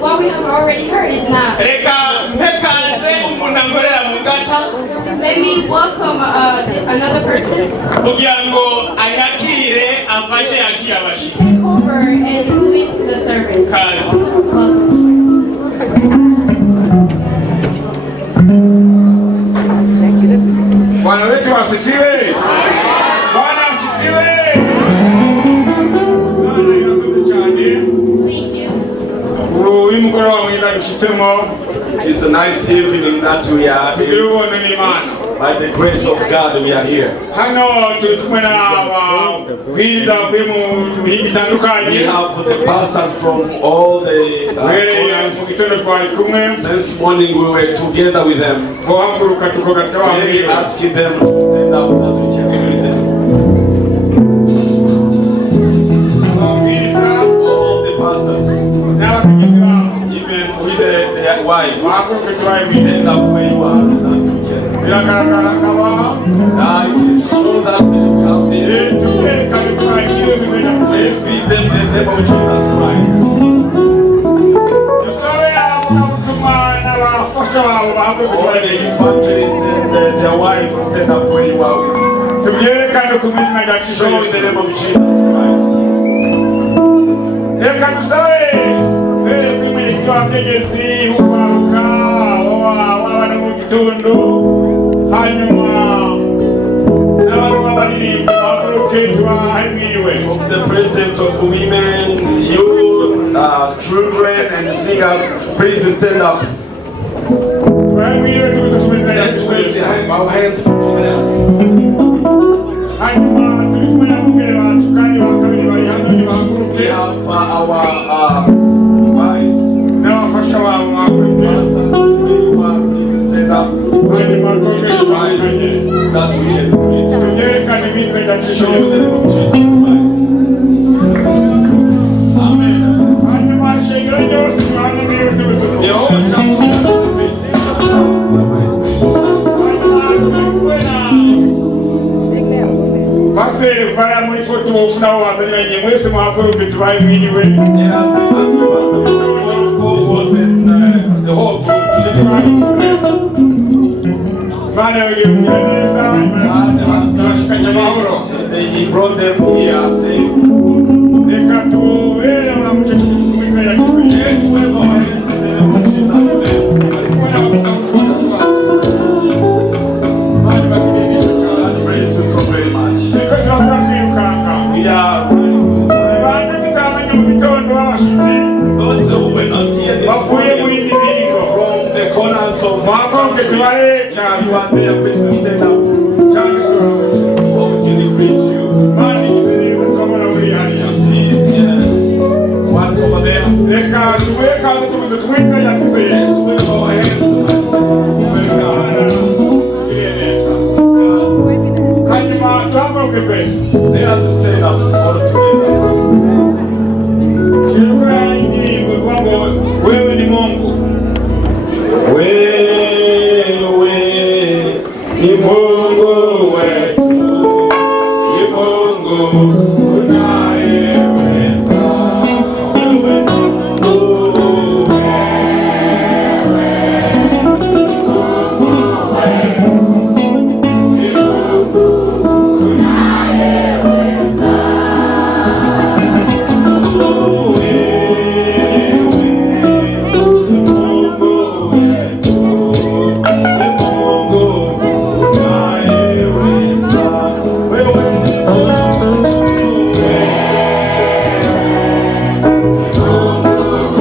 What we have already heard is now. Let me welcome another person. Take over and lead the service. Bwana wetu asifiwe. Bwana asifiwe. Bwana yakoze cyane. Uyu mugoroba mwiza dushitsemo. It is a nice evening that we are here. By the grace of God we are here. We have the pastors from all the corners. This morning we were together with them. We asking them to stand up that we can with them. All the pastors, even with their wives, stand up where you are. It is so that we have this. Let's feed them the name of Jesus Christ. All the evangelists and their wives stand up where you are. Show the name of Jesus Christ. From the president of women, youth, children and singers, please stand up. Let's wave our hands to them. Tuyerekane ibizwe rya Kristo Show Yesu. the name of Jesus Christ. Amen. Hanyuma ishengero ryose Imana niyo tubivuga. The whole church is meeting. Hanyuma turi kumwe na Pastor Vaya muri foto ufuna wazanye mwese muhaguruke tubaye mwiriwe. And as the pastor will forward and the whole group to sing. Imana yongera neza, turashikanye amahoro. He brought them here safe. Reka tubere uramuce kumwika ya Kristo. Let's wave our hands in the name of Jesus today. Imana ibagirire neza. God bless you so very much. Reka turavuga kwirukanga. We are running. Bande tutamenya mu gitondo babashitsi. Those who were not here this Bavuye mu morning yindi mihingo. from the corners of this Mwakoke country, tubahe you cyane. are there, please stand up. Cyane turabe. Oh, can you greet you? Imana ibagirire tukabona muri hariya. You see what's over there? Reka tubuye kandi tubuze kumwika ya Kristo Yesu. Let's wave our hands and say, Imana ibagirire neza. Hanyuma duhaguruke twese. let us stand up all together. Shirika indirimbo ivuga ngo wewe ni Mungu. Wewe ni Mungu wetu, ni Mungu unayeweza. Wewe ni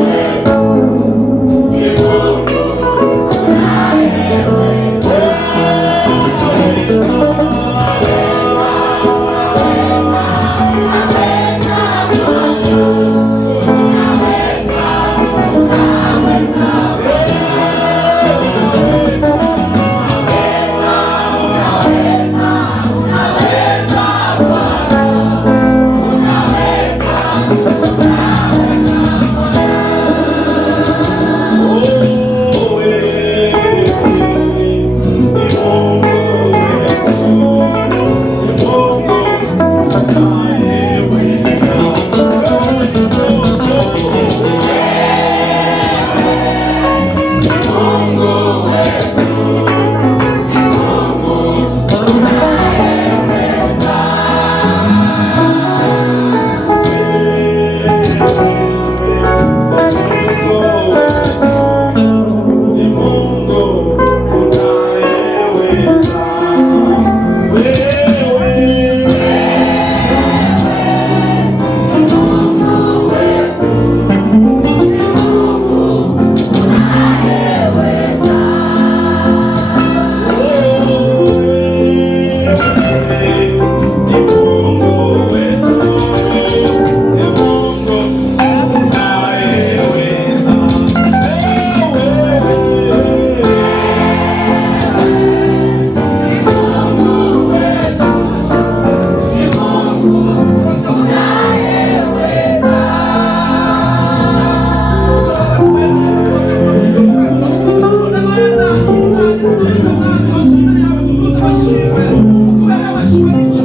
Mungu,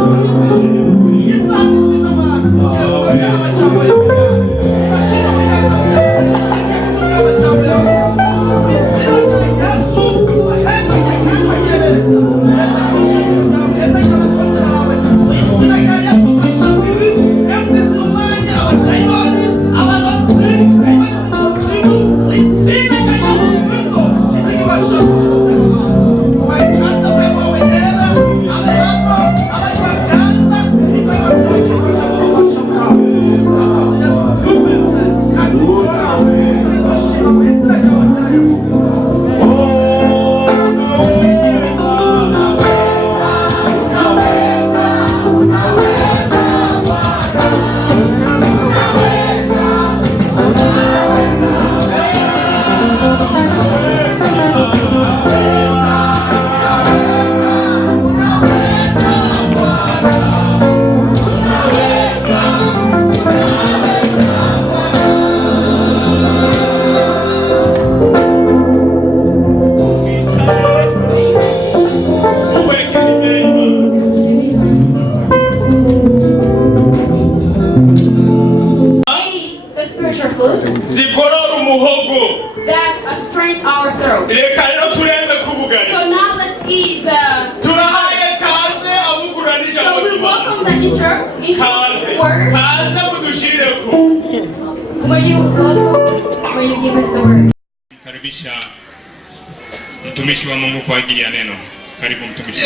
clearance our throat. reka rero turenze kubugari So now let's eat the. turahaye kaze abugura So n'ijambo we ry'Imana welcome the teacher into kaze the word. kaze mudushirireko Will you give us the word? Karibisha mtumishi wa Mungu kwa ajili ya neno. Karibu mtumishi.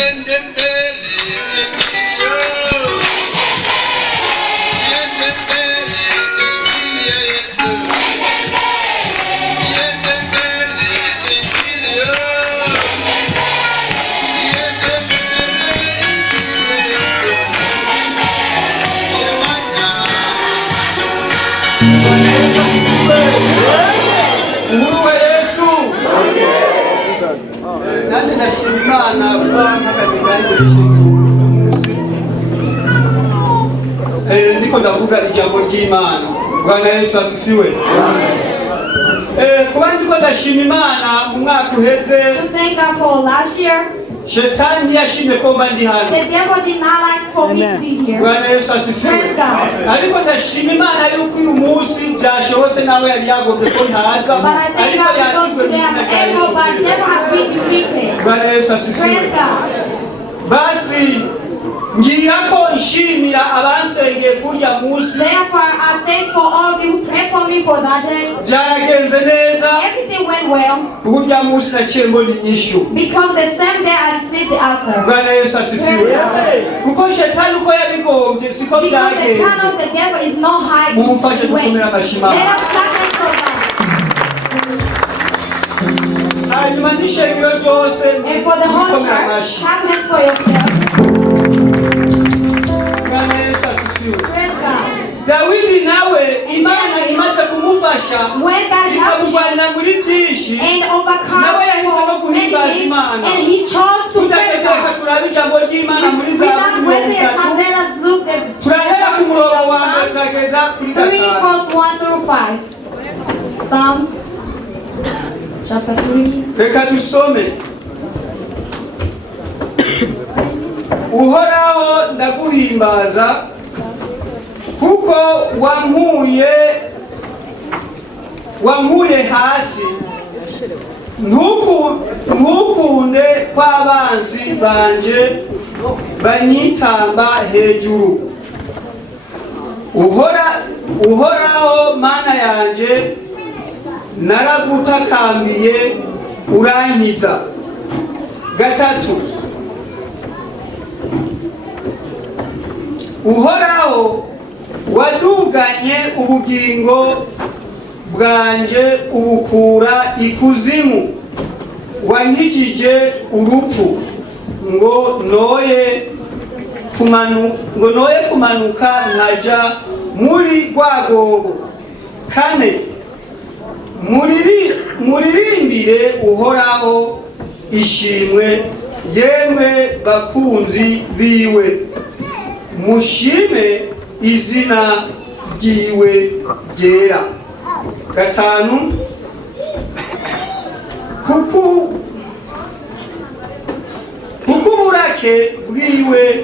Nani nashimana kwa mpaka zingani ndiko ndavuga ijambo ry'Imana. Bwana Yesu asifiwe. Kuba ndiko ndashima Imana mu mwaka uheze. To thank God for last year. Shetani yashimye ko mba ndi hano. The devil did not like for me to be here. Bwana Yesu asifiwe. Praise God. Ariko ndashima Imana yuko uyu munsi byashobotse nawe yari yagombye ko ntaza. But I thank God because today I'm able, but never have been defeated. Bwana Yesu asifiwe. Praise God. Basi ngira ko nshimira abansengeye kurya munsi. Therefore, I thank for all of you who pray for me for that day. Byaragenze neza. Everything went well. Kurya munsi naciye mbona inyishu. Because the same day I received the answer. Bwana Yesu asifiwe. Kuko shetani uko yabigombye siko Because the byagenze. plan of the devil is not high. Mumfashe dukomere amashima. Let us clap and so Hanyuma n'ishengero ryose and for the whole church, clap hands for yourselves. Bwana Yesu asifiwe. Praise God. Dawidi nawe Imana imaze kumufasha When God helped him ikamuvana muri byinshi and overcome nawe yahisemo for many guhimbaza things, Imana. and he chose to praise Tudategereka God. turabe ijambo ry'Imana muri Without Zaburi wasting time, 30. let us look at Turahera ku murongo wa mbere turageza kuri 3 gatanu. verse 1 through 5. Psalms chapter 3. Reka dusome. Uhoraho ndaguhimbaza kuko wankuye hasi ntukunde kw'abanzi banje banyitamba hejuru. Uhoraho mana yanje naragutakambiye urankiza. Gatatu. Uhoraho waduganye ubugingo bwanje ubukura ikuzimu, wankijije urupfu ngo noye kumanuka nkaja muri rwagobo. Kane. Muririmbire Uhoraho ishimwe, yemwe bakunzi biwe, mushime izina ryiwe ryera. Gatanu. Kuko uburake bwiwe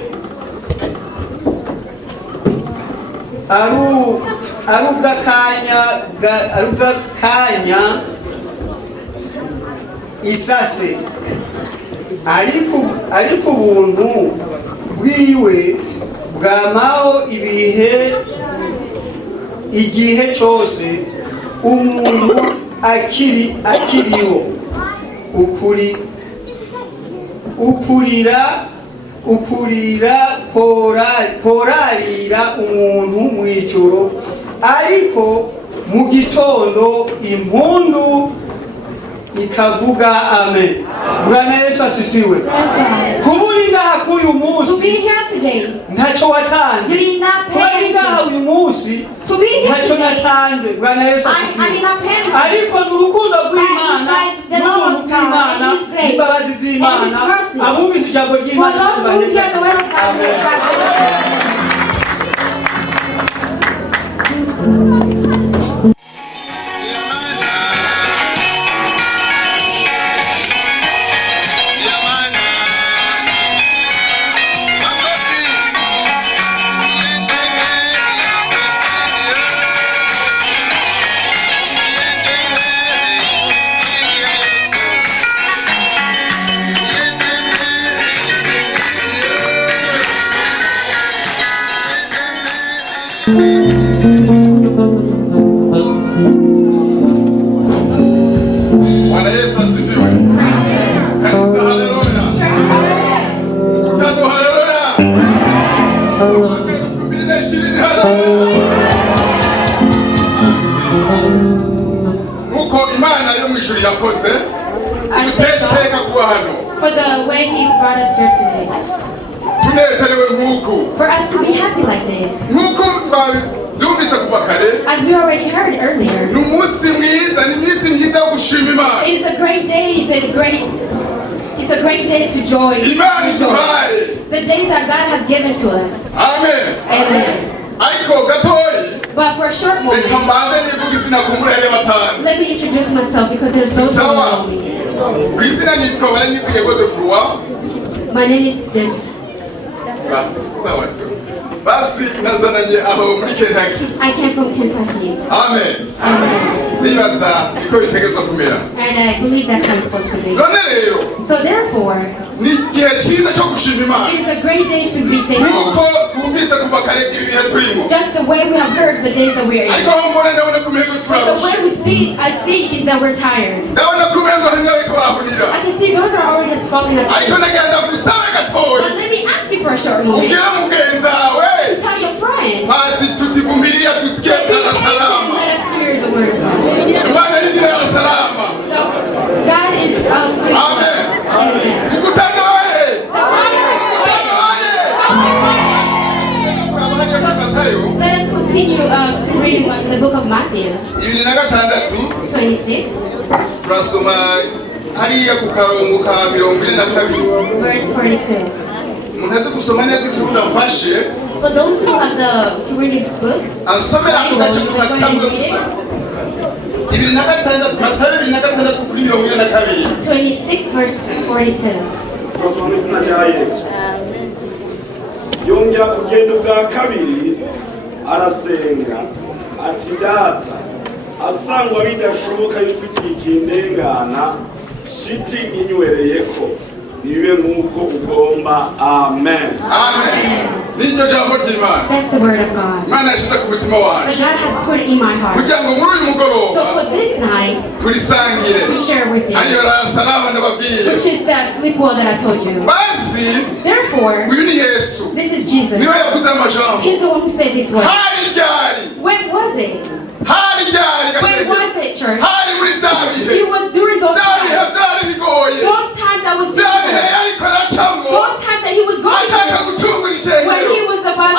arubwakanya isase, ariko ubuntu bwiwe bwamaho igihe cyose umuntu akiriho. Korarira umuntu mw'ijoro, ariko mu gitondo impundu ikavuga amen. Bwana Yesu asifiwe. Kuburi ngaha k'uyu munsi ntacyo watanze. Kuburi ngaha uyu munsi ntacyo natanze. Bwana Yesu asifiwe. Ariko ni urukundo rw'Imana n'ubuntu bw'Imana n'imbabazi z'Imana abumvise ijambo ry'Imana. Bwana Yesu asifiwe. Kanisa haleluya. Tatu haleluya. Mwaka 2020 haleluya. Nuko Imana yo mwijuru yakoze iteka kuba hano. For the way He brought us here today. Tunezerewe nk'uku. For us to be happy like this. Nk'uko twabyumvise kuva kare. As we already heard earlier. Ni umunsi mwiza, ni iminsi myiza yo gushima Imana. It is a great day. It's a great day to joy. Imana iduhaye. The day that God has given to us. Amen. Amen. Ariko gatoyi. But for a short moment, let me introduce myself because there's those who know me. My name is Ndayipro. I came from Kentucky. Amen. Amen. And I believe that's how it's supposed to be. So therefore, it is a great day to be thankful. Just the way we have heard the days that we are in. But the way I see is that we're tired. I can see those are already just falling asleep. But let me ask you for a short moment. To tell your friend. To be patient, let us hear the word of God. God is asleep. Amen. Amen. Let us continue to read the book of Matthew 26 verse 42. For those who have the reading book, 26 verse 42. Yongera kugenda ubwa kabiri arasenga ati data asangwa bidashoboka yuko iki kindengana shiti inywereyeko niwe nk'uko ugomba. Amen. Amen. Niryo jambo ry'Imana. That's the word of God. Imana yashyize ku mutima wacu. That God has put in my heart. Kugira ngo muri uyu mugoroba. So for this night, turisangire. To share with you. Ariyo salama ndababwiye. Which is that sleep well that I told you. Basi. Therefore, uyu ni Yesu. This is Jesus. Niwe yavuze amajambo. He's the one who said this word. Hari ryari. When was it? Hari ryari. When was it, church? Hari muri byabihe. It was during those times. Byari bigoye. Those times that was difficult. Those times that he was going through. When he was about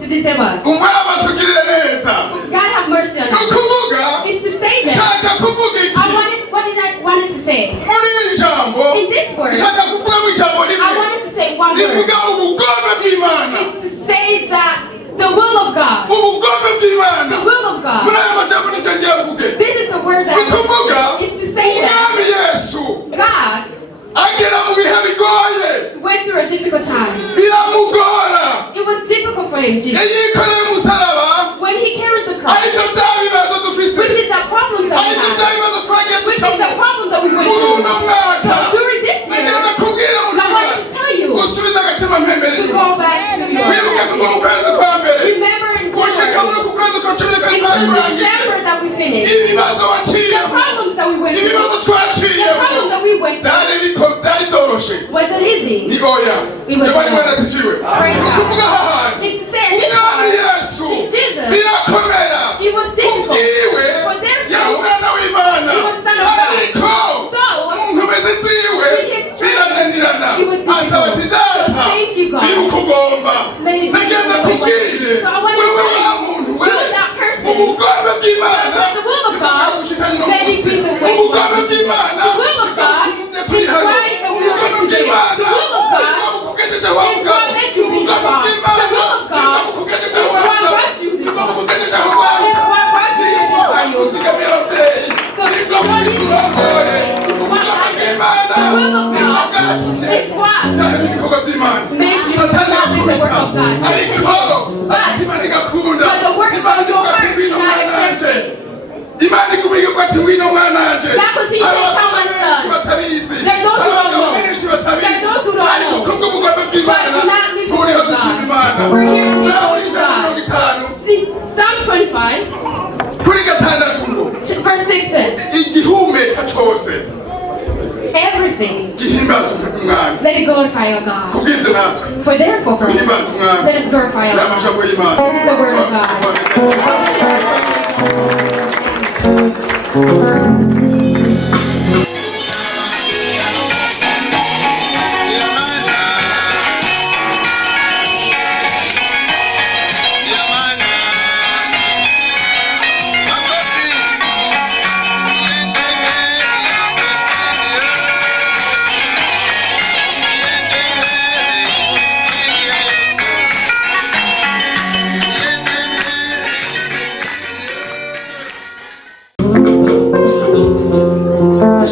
to deceive us. God have mercy on us. It's to say that. What did I wanted to say? In this word, I wanted to say one word. It's to say that the will of God. The will of God. This is the word that is to say that God went through a difficult time. It was difficult for him, Jesus. When he carries the cross, which is the problem that we have, which is the problem that we went through. So during this year, I wanted to tell you to go back to your remember in January until December that we finished. The problems that we went through, the problem that we went through. Was it easy? It was not. Praise God. It's to say this Jesus, it was difficult for their sake. He was Son of God. So, with his strength, he was difficult. So thank you, God. Let it be. So I want to tell you, you're that person. The will of God, let it be the way. The will of God is right that we are today. The will of God is what let you be the God. The will of God is what brought you this far. It's what brought you here this far. So if you want to it's what I did. The will of God is what made you to not do the work of God. But the work of your heart is not accepted. God continues to say, come my son. There are those who don't know. There are those who don't know. everything, let it glorify your God. For therefore, for us, let us glorify our God. This is the word of God.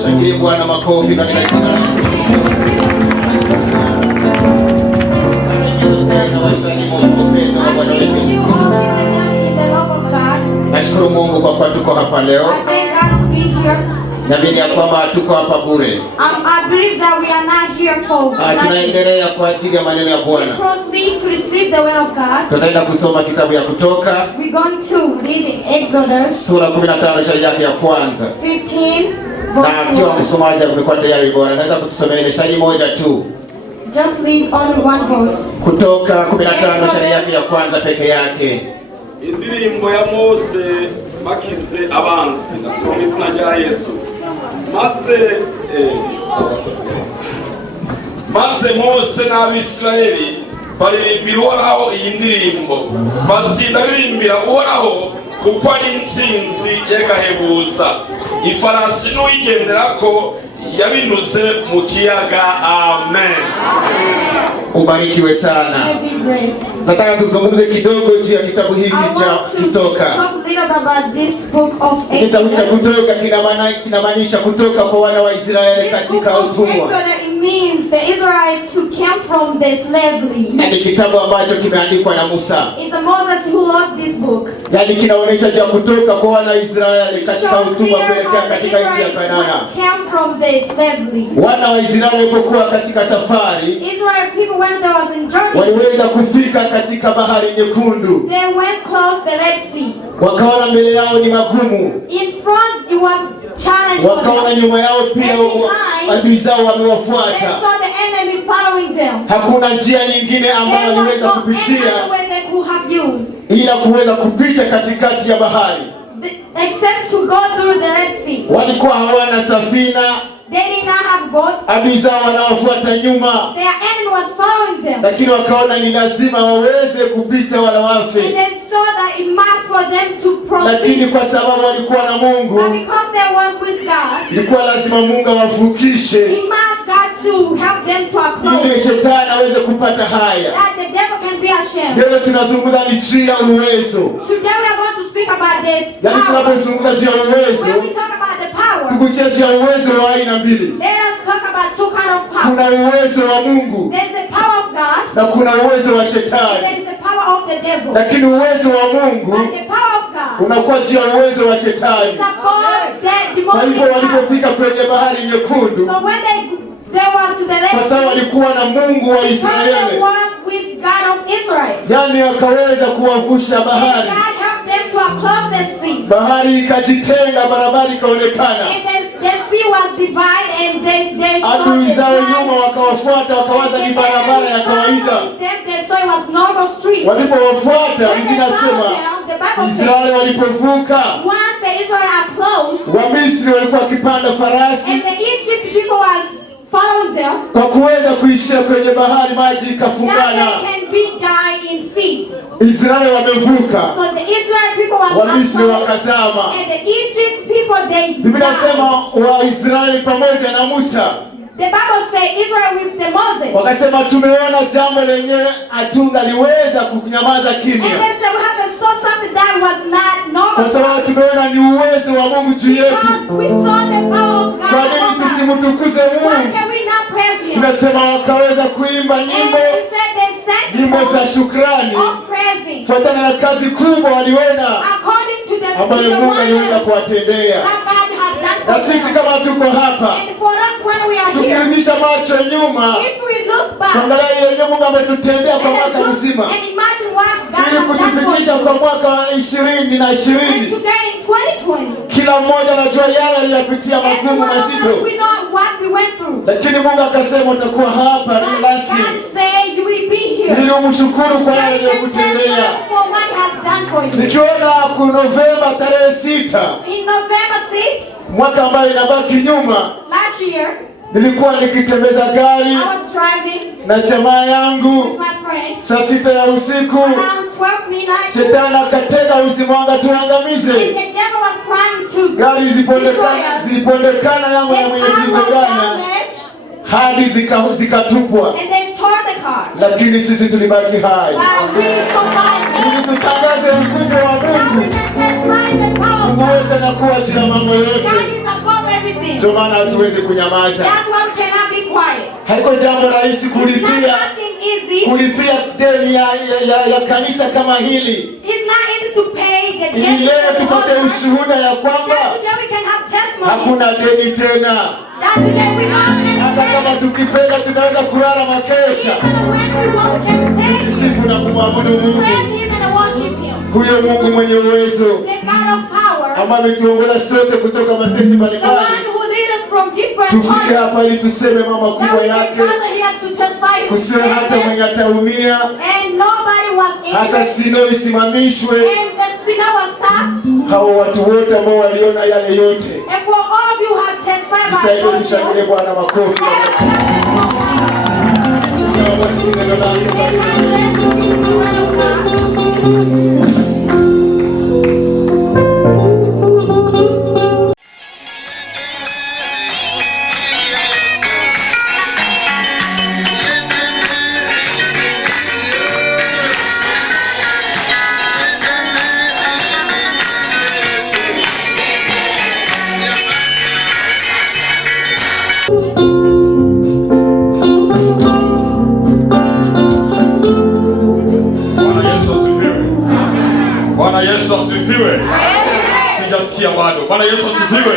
Shangilia Bwana makofi katika jina la Yesu. Nashukuru Mungu kwa kuwa tuko hapa leo. Naamini ya kwamba tuko hapa bure. I believe that we are not here for tunaendelea kwa ajili ya maneno ya Bwana. Proceed to receive the word of God. Tutaenda kusoma kitabu ya Kutoka. We're going to read Exodus. Sura 15 shairi yake ya kwanza. 15 na akiwa msomaji amekuwa tayari Bwana anaweza kutusomea ile shairi moja tu. Just read only one verse. Kutoka 15 shairi yake ya kwanza peke yake. Indirimbo ya Mose bakize abansi nasoma izina rya Yesu. Maze Mose n'Abisirayeli baririmbira Uhoraho iyi ndirimbo bati ndaririmbira Uhoraho kuko ari intsinzi y'agahebuza ifarasi n'uyigenderako yabinuze mu kiyaga. Amen. Ubarikiwe sana. Nataka tuzungumze kidogo juu ya kitabu hiki cha Kutoka. Kitabu cha Kutoka kinamaanisha kutoka kwa wana wa Israeli katika utumwa. Means the Israelites who came from the slavery. Ni kitabu ambacho kimeandikwa na Musa. It's a Moses who wrote this book. Yaani kinaonyesha juu kutoka kwa wana wa Israeli katika utumwa kuelekea katika nchi ya Kanaani. Came from the slavery. Wana wa Israeli walipokuwa katika safari, Israel people when they was in journey, waliweza kufika katika bahari nyekundu. They went close the Red Sea. Wakaona mbele yao ni magumu. In front it was challenge. Wakaona nyuma yao pia adui zao wamewafuata. They saw the enemy following them. Hakuna njia nyingine ambayo waliweza kupitia ila kuweza kupita katikati ya bahari. Except to go through the Red Sea. Walikuwa hawana safina. They did not have boat. Adui zao wanaofuata nyuma. Their enemy was following them. Lakini wakaona ni lazima waweze kupita wala wafe. And they saw that it must for them to proceed. Lakini kwa sababu walikuwa na Mungu, but because they was with God, ilikuwa lazima Mungu awavukishe. He must God to help them to approach. Ili shetani aweze kupata haya. That the devil can be ashamed. Leo tunazungumza ni juu ya uwezo. Today we are going to speak about this. Yaani tunapozungumza juu ya uwezo, when we talk about the power, tugusia juu ya uwezo wa aina mbili. Let us talk about two kind of power. Kuna uwezo wa Mungu. There's the power of God. Na kuna uwezo wa shetani. There's the power of the devil. Lakini uwezo wa Mungu unakuwa juu ya uwezo wa shetani. Kwa hivyo walipofika kwenye bahari nyekundu, kwa sababu walikuwa na Mungu wa Israeli, yani akaweza kuwavusha bahari. Bahari ikajitenga, barabara ikaonekana. Adui zao nyuma wakawafuata, wakawaza ni barabara ya kawaida. Walipowafuata, inasema Israeli walipovuka, Wamisri walikuwa wakipanda farasi kwa kuweza kuishia kwenye bahari, maji ikafungana. Israeli wamevuka, Wamisri wakazama. Biblia inasema Waisraeli pamoja na Musa, the Bible says Israel with the Moses, wakasema tumeona jambo lenye hatungaliweza kunyamaza kimya. And they said we have to saw something that was not normal. Kwa sababu tumeona ni uwezo wa Mungu juu yetu. Because we saw the power of God. Kwa nini tusimtukuze Mungu? Why can we not praise Him? Tunasema wakaweza kuimba nyimbo, nyimbo za shukrani, fuatana na kazi kubwa waliona ambayo Mungu aliweza kuwatendea. Na sisi kama tuko hapa, tukirudisha macho nyuma, tuangalie yeye Mungu ametutendea kwa mwaka mzima, ili kutufikisha kwa mwaka wa 2020. Kila mmoja anajua yale aliyopitia magumu mazito, Lakini Mungu akasema utakuwa hapa ni LANSING. God said you will be here. Ili umshukuru kwa yale aliyokutendea. For what he has done for you. Nikiona ku Novemba tarehe 6. In November 6. Mwaka ambayo inabaki nyuma. Last year. Nilikuwa nikitembeza gari. I was driving. Na jamaa yangu. With my friend. Saa 6 ya usiku. Around 12 midnight. Shetani akatega usimwanga tuangamize. And the devil was trying to gari zilipondekana yangu na mwenye zilipondana hadi zikatupwa. And they tore the car. Lakini sisi tulibaki hai. Ili tutangaze ukubwa wa Mungu. Mungu wote anakuwa juu ya mambo yote. Ndio maana hatuwezi kunyamaza. Haiko jambo rahisi kulipia deni ya kanisa kama hili. Ili leo tupate ushuhuda ya kwamba hakuna deni tena. Hata kama tukipenda tunaweza kulala makesha. Sifu na kumwabudu Mungu. Huyo Mungu mwenye uwezo. Ambaye ametuongoza sote kutoka mastate mbalimbali. Tufike hapa ili tuseme mama kubwa yake. Kusiwe hata mwenye ataumia. Hata sino isimamishwe. Hao watu wote ambao waliona yale yote. Msaidie tushangilie Bwana makofi. Bwana Yesu asifiwe. Sijasikia bado. Bwana Yesu asifiwe.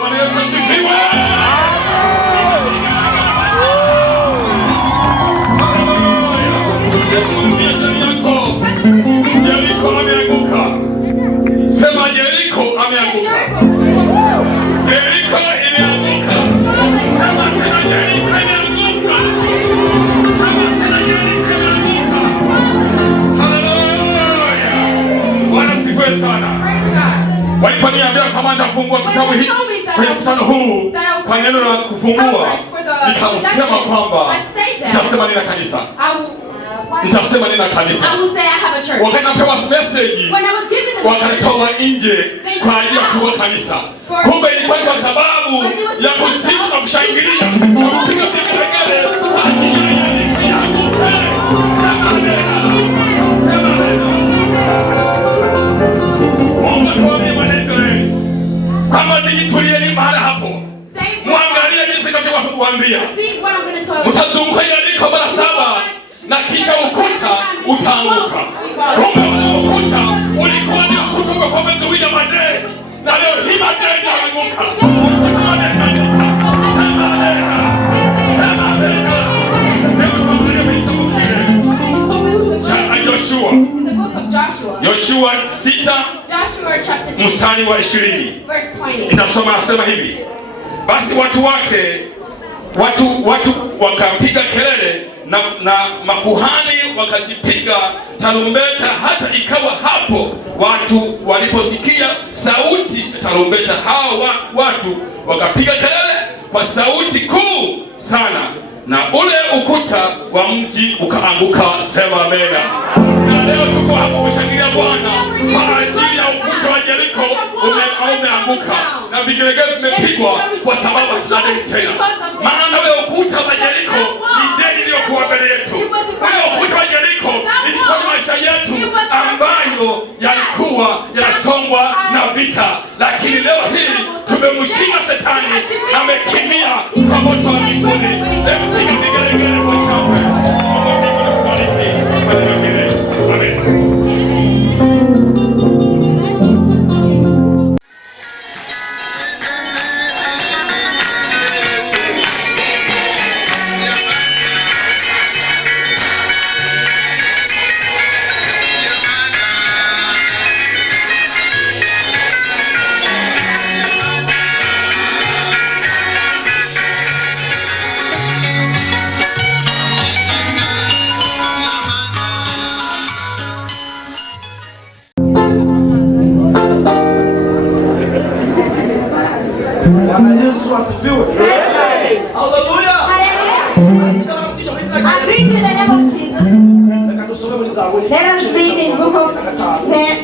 Bwana Yesu asifiwe. Yeriko ameanguka. Sema Yeriko ameanguka. Yeriko imeanguka. Sema tena Yeriko imeanguka. Sema tena Yeriko imeanguka. Haleluya. Sana. Waliponiambia kama nitafungua kitabu hiki kwenye mkutano huu kwa neno la kufungua, nikamsema kwamba nitasema nina kanisa. Nitasema nina kanisa. Wakati napewa message, wakanitoa nje kwa ajili ya kuwa kanisa. Kumbe ilikuwa kwa sababu ya kusifu na kushangilia na kupiga vigelegele kwa ajili ya sema neno. Sema neno. Kama nijitulieni mahali hapo. Muangalie jinsi katika kukuambia. Mtazunguka Yeriko mara 7 na kisha ukuta utaanguka. Kumbe ule ukuta ulikuwa ni ukuta kwa kuzuia madeni. Na leo hii madeni yanaanguka. Sema neno. Sema neno. Yoshua 6 mstari wa 20. Inasoma nasema hivi. Basi watu wakapiga kelele na makuhani wakazipiga tarumbeta, hata ikawa hapo watu waliposikia sauti tarumbeta, hao watu wakapiga kelele kwa sauti kuu sana, na ule ukuta wa mji ukaanguka. Sema amena. Na leo tuko hapa kushangilia Bwana kwa ajili ya ukuta wa Yeriko umeanguka na vigelegele vimepigwa kwa sababu hatuna tena. Maana ule ukuta wa Yeriko ni deni iliyokuwa mbele yetu. Ule ukuta wa Yeriko ilikuwa maisha yetu ambayo yalikuwa yanasombwa na vita, lakini leo hii tumemshinda shetani na amekimbia kwa moto wa mbinguni. Piga vigelegele kwa shangwe. Hallelujah. I greet you in the name of Jesus. Let us read in the book of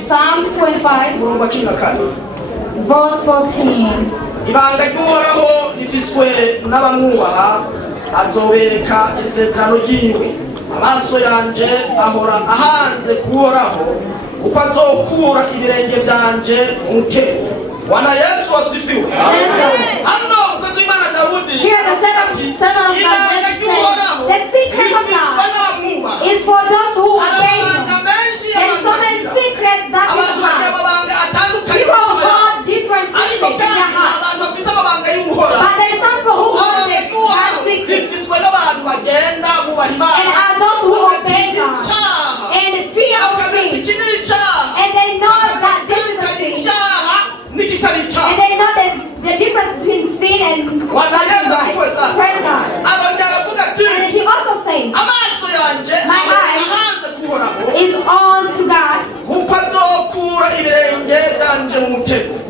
Psalm 25, verse 14. Ibanga ry'Uhoraho rifiswe n'abamwubaha azobereka isezerano ryiwe. Amaso yanje ahora ahanze kuhoraho kuko azokura ibirenge byanje mu mutego. Bwana Yesu asifiwe. Hano uko Imana Daudi Here the servant of God said, the secret of God is for those who obey Him. There is so many secrets that people have. People hold different secrets in their heart. But there is some people who hold it as secrets. And are those who obey God and fear of sin. And they know that this is a sin. And they know the difference between sin and praise God. And he also says, my eyes is on to God,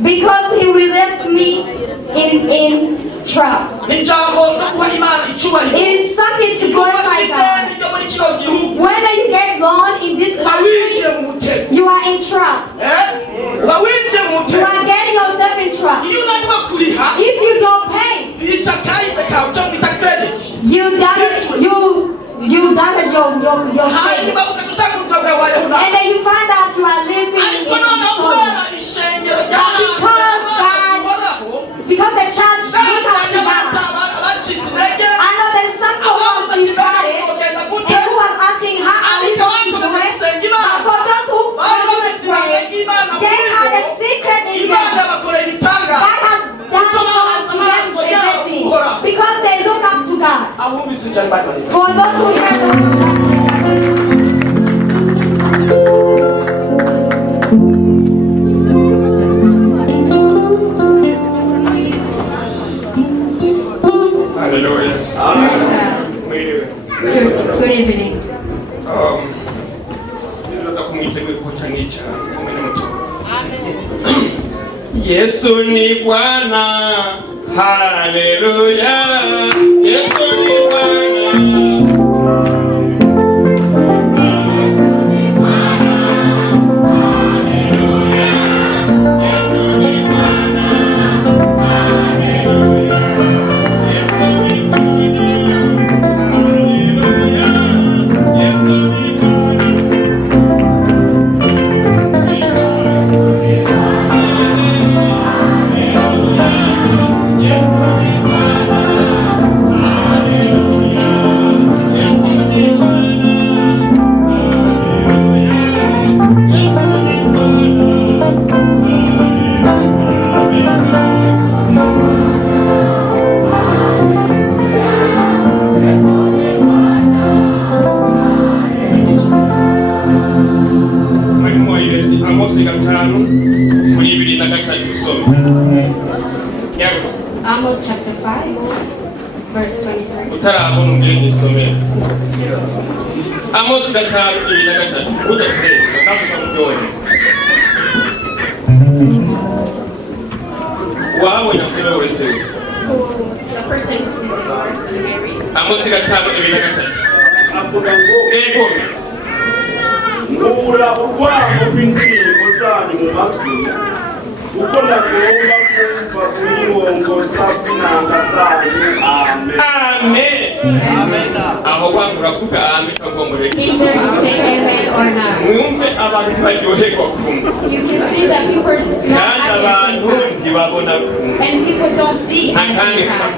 because he will rescue me in trouble. It is something to glorify God. When you get gone in this country, you are in trouble. You are getting yourself in trouble. If you don't pay, you damage your status. And then you find out you are living in because the church look up to God. I know there is some who was discouraged and who was asking how are we going to do it. But for those who pray, they had a secret in them. God has done to them everything because they look up to God. For those who hear the word of God. Good evening. Yesu ni Bwana. Hallelujah. Yesu ni Bwana. Amos chapter 5, verse 23. Amos gatanu ibiri na gatatu kuza kuteka kavuga mujyoye wawe nasema urese The person who sees it wants to marry. Amos gatanu ibiri na gatatu avuga ngo ngura urwango rw'ingingo zanyu mu matwi uko nagomba kumva kuyibongoza kw'inanga zanyu. Amen. Amen. Amen. Aho wangura kuvuga amen kagomoreke. Either you say amen or not. Mwumve abantu baryoherwa kumva. You can see that people are not happy at the same time. And people don't see at the same time.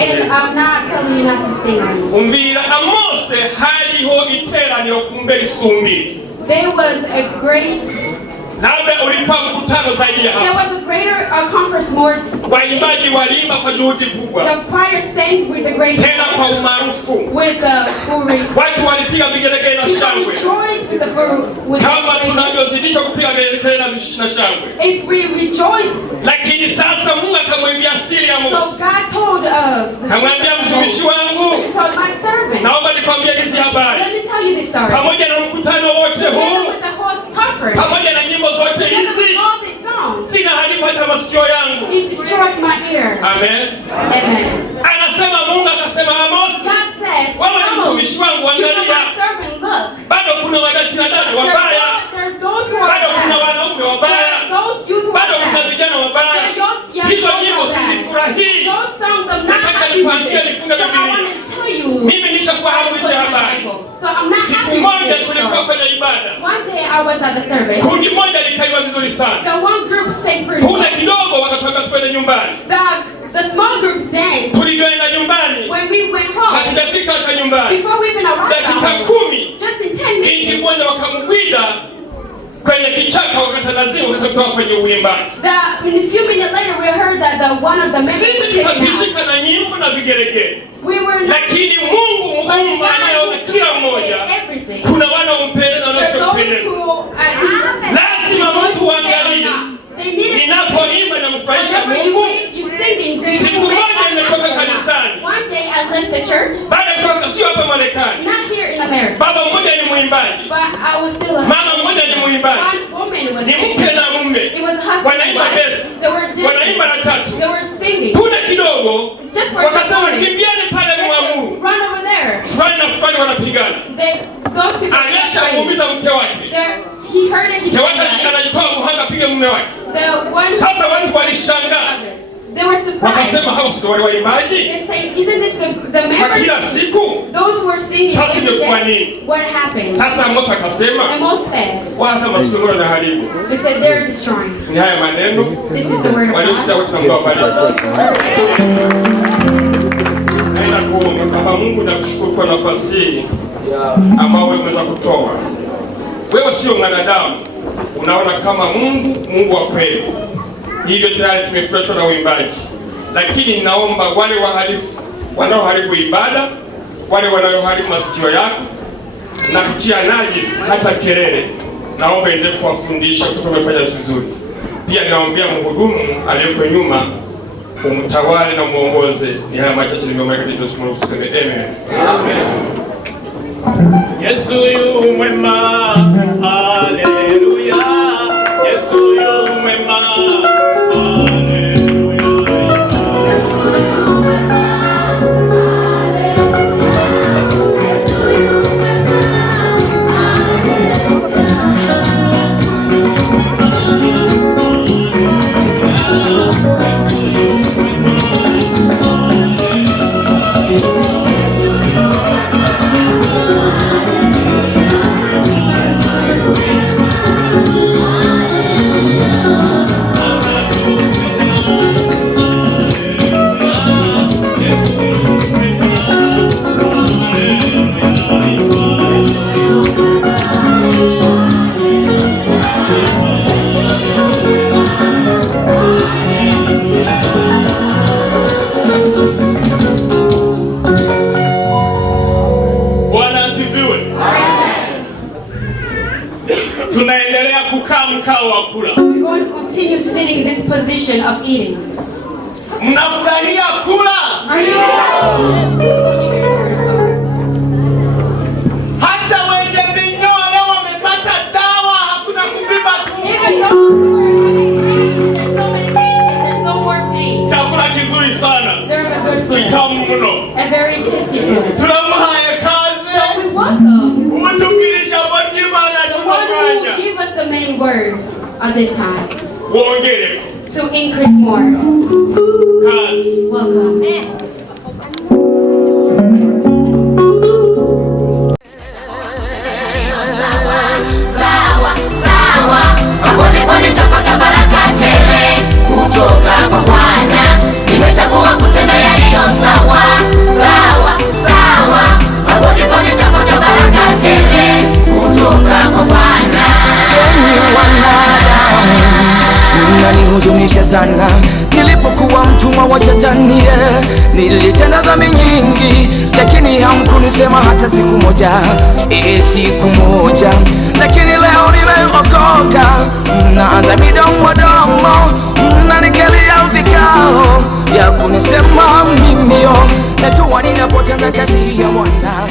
And I'm not telling you not to sing. Umvira Amose hariho iteraniro kumbe risumbi. There was a great There was a greater conference more. The choir sang with the great with the full people rejoiced with the full if we rejoice. So God told my servant, let me tell you this story. With the whole conference, all this song, songs. Zinaharibu hata masikio yangu. It destroys my ear. Amen. Amen. Anasema Mungu akasema Amos, God says, wewe ni mtumishi wangu, angalia. Bado kuna wadada wabaya. Bado kuna wanaume wabaya. Bado kuna vijana wabaya. Hizo nyimbo sizifurahii. Nataka nikwambie nifunge Biblia. Mimi nishafahamu hizo habari. Siku moja tulikuwa kwenye ibada. Kundi moja likaiwa vizuri sana. Kuna kidogo wakatoka twende nyumbani. The small group danced. Tulijoenda nyumbani. When we went home. Hatujafika hata nyumbani. Before we even arrived. Dakika 10. Just in 10 minutes. Ingi moja wakamwida kwenye kichaka wakatalazimu wakatoka kwenye uimbaji. In a few minutes later we heard that one of the members sisi tukakishika na nyimbo na vigeregere. Lakini Mungu muumba anayeona kila mmoja. Kuna wana umpenda na wasiopenda. Lazima mtu angalie. Ninapoimba na mfurahisha Mungu. Siku moja nimetoka kanisani. Baada ya kutoka sio hapa Marekani. Baba mmoja ni muimbaji. Mama mmoja ni muimbaji. Ni mke na mume. Wanaimba besi. Wanaimba na tatu. Kuna kidogo. Wakasema kimbiani pale muamuru. Fulani na fulani wanapigana. Alisha muumiza mke wake. Mke wake anajitoa muhanga piga mume wake. Sasa watu walishangaa. Wakasema hao sio wale waimbaji? Kwa kila siku? Sasa ndio kwa nini? Sasa Mose akasema wata masikio na haribu. Ni haya maneno. Waliosita wote na mbao bali. Naenda kuomba. Baba Mungu nakushukuru kwa nafasi hii ambao wewe umeweza kutoa. Wewe sio mwanadamu. Unaona kama Mungu wa kweli. Hivyo tayari tumefurahishwa na uimbaji. Lakini ninaomba wale wahalifu wanaoharibu ibada, wale wanaoharibu masikio yako na kutia najisi hata kelele, naomba endelee kuwafundisha kutoka umefanya vizuri. Pia ninaombea mhudumu aliyeko nyuma umtawale na muongoze. Ni haya machache nimeomba katika jina la Yesu tuseme amen. Amen. Yesu yu mwema. Haleluya. Yesu yu mwema. Tunaendelea kukaa mkao wa kula. We're going to continue sitting in this position of eating. Mnafurahia kula? Are you? Hata wenye minyoo leo wamepata dawa, hakuna kuvimba tumbo. Even those who are having pain, there's no medication, there's no more pain. Chakula kizuri sana. There's a good food. Kitamu mno. A very tasty food. Tunamhaya kazi. So we welcome. Utumbiri Ijambo ry'Imana tuwaganya. Give us the main word at this time. Wongere. To increase more. Kazi. Welcome. Mnanihuzunisha sana, nilipokuwa mtumwa wa shetani. Nilitenda dhambi nyingi, lakini hamkunisema hata siku moja. Siku moja, lakini leo nimeokoka. Mnaanza midomo, mnanikalia vikao ya kunisema mimio. Najua ninapotenda kazi ya Bwana